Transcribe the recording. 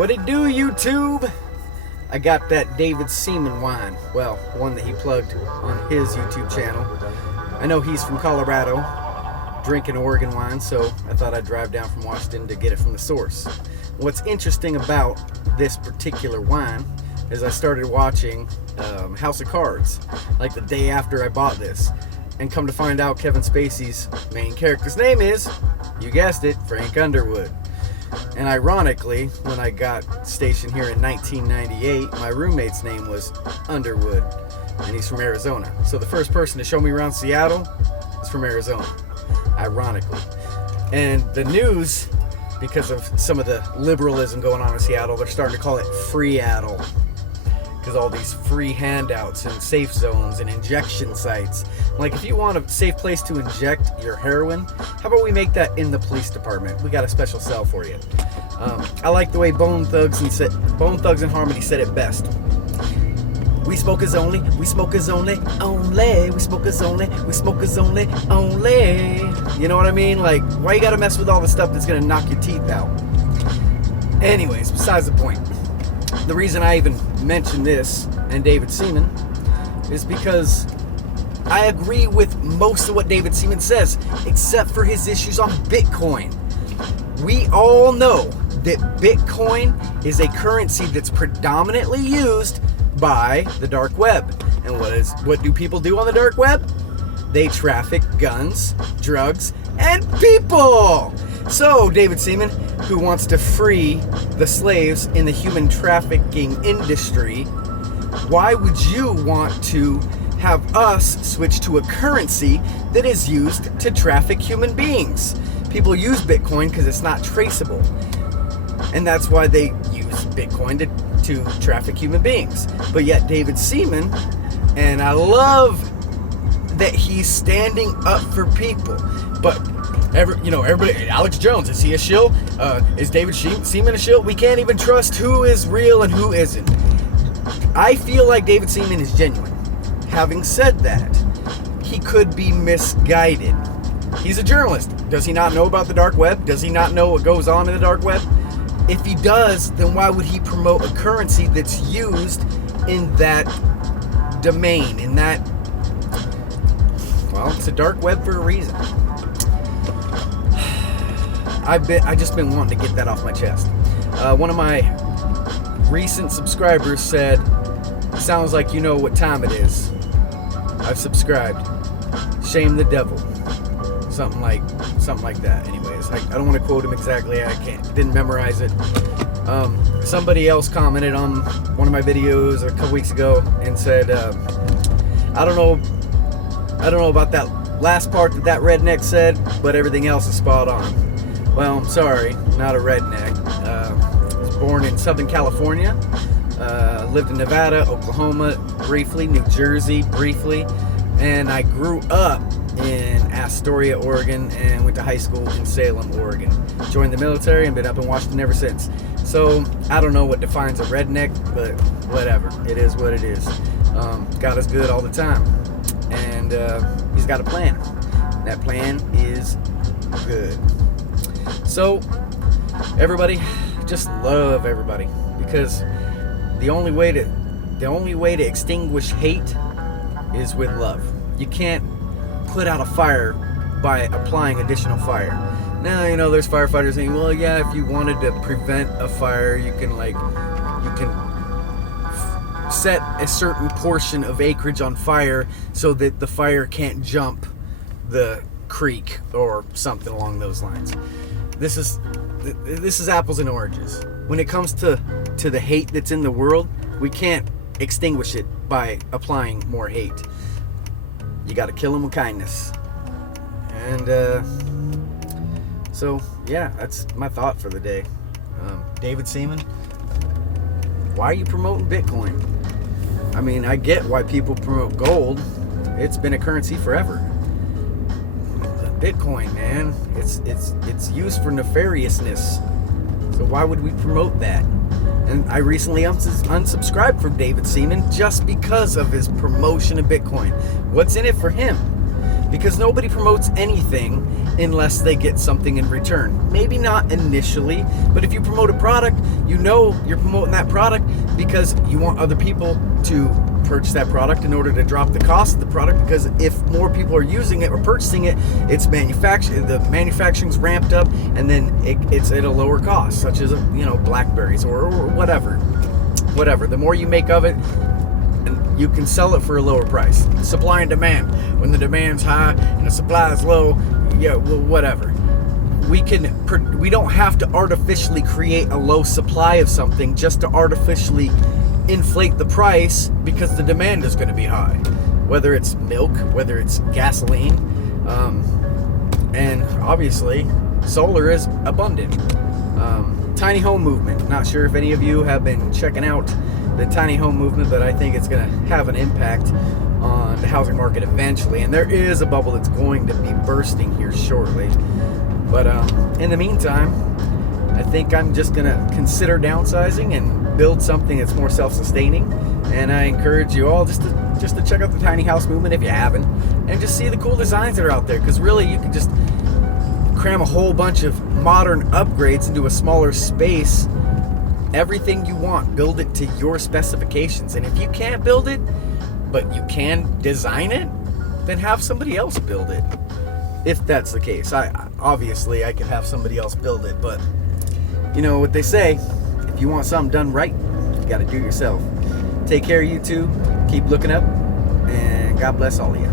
What it do, YouTube? I got that David Seaman wine. Well, one that he plugged on his YouTube channel. I know he's from Colorado, drinking Oregon wine, so I thought I'd drive down from Washington to get it from the source. What's interesting about this particular wine is I started watching House of Cards, like the day after I bought this. And come to find out, Kevin Spacey's main character's name is, you guessed it, Frank Underwood. And ironically, when I got stationed here in 1998, my roommate's name was Underwood, and he's from Arizona. So the first person to show me around Seattle is from Arizona, ironically. And the news, because of some of the liberalism going on in Seattle, they're starting to call it Free-addle. Because all these free handouts and safe zones and injection sites. Like, if you want a safe place to inject your heroin, how about we make that in the police department? We got a special cell for you. I like the way Bone Thugs and Harmony said it best. We smokers only, we smokers only, only. We smokers only, we smokers only, only. You know what I mean? Like, why you gotta mess with all the stuff that's gonna knock your teeth out? Anyways, besides the point. The reason I even mention this and David Seaman is because I agree with most of what David Seaman says, except for his issues on Bitcoin. We all know that Bitcoin is a currency that's predominantly used by the dark web. And what do people do on the dark web? They traffic guns, drugs, and people! So, David Seaman, who wants to free the slaves in the human trafficking industry, why would you want to have us switch to a currency that is used to traffic human beings? People use Bitcoin because it's not traceable. And that's why they use Bitcoin to traffic human beings. But yet David Seaman, and I love that he's standing up for people. But everybody, Alex Jones, is he a shill? Is David Seaman a shill? We can't even trust who is real and who isn't. I feel like David Seaman is genuine. Having said that, he could be misguided. He's a journalist. Does he not know about the dark web? Does he not know what goes on in the dark web? If he does, then why would he promote a currency that's used in that domain, in that, well, it's a dark web for a reason. I just been wanting to get that off my chest. One of my recent subscribers said, "Sounds like you know what time it is." I've subscribed. Shame the devil. Something like that. Anyways, I don't want to quote him exactly. Didn't memorize it. Somebody else commented on one of my videos a couple weeks ago and said, I don't know about that last part that redneck said, but everything else is spot on. Well, I'm sorry, not a redneck. I was born in Southern California, lived in Nevada, Oklahoma briefly, New Jersey briefly, and I grew up in Astoria, Oregon, and went to high school in Salem, Oregon. Joined the military and been up in Washington ever since. So, I don't know what defines a redneck, but whatever. It is what it is. God is good all the time. And he's got a plan. That plan is good. So, everybody, just love everybody, because the only way to extinguish hate is with love. You can't put out a fire by applying additional fire. Now, there's firefighters saying, well, yeah, if you wanted to prevent a fire, you can set a certain portion of acreage on fire so that the fire can't jump the creek or something along those lines. This is apples and oranges. When it comes to the hate that's in the world, we can't extinguish it by applying more hate. You got to kill them with kindness. And so yeah, that's my thought for the day. David Seaman, why are you promoting Bitcoin? I mean, I get why people promote gold. It's been a currency forever. Bitcoin, man, it's used for nefariousness. So why would we promote that? And I recently unsubscribed from David Seaman just because of his promotion of Bitcoin. What's in it for him? Because nobody promotes anything unless they get something in return. Maybe not initially, but if you promote a product, you know you're promoting that product because you want other people to purchase that product in order to drop the cost of the product, because if more people are using it or purchasing it, it's the manufacturing's ramped up, and then it's at a lower cost, such as blackberries or whatever. The more you make of it, and you can sell it for a lower price. Supply and demand. When the demand's high and the supply is low, whatever. We don't have to artificially create a low supply of something just to artificially inflate the price because the demand is going to be high. Whether it's milk, whether it's gasoline, and obviously solar is abundant. Tiny home movement. Not sure if any of you have been checking out the tiny home movement, but I think it's going to have an impact on the housing market eventually, and there is a bubble that's going to be bursting here shortly. But in the meantime, I think I'm just going to consider downsizing and build something that's more self-sustaining. And I encourage you all just to check out the tiny house movement if you haven't, and just see the cool designs that are out there, because really you can just cram a whole bunch of modern upgrades into a smaller space. Everything you want, build it to your specifications. And if you can't build it, but you can design it, then have somebody else build it. If that's the case, obviously I could have somebody else build it, but you know what they say, if you want something done right, you got to do it yourself. Take care, you two. Keep looking up, and God bless all of you.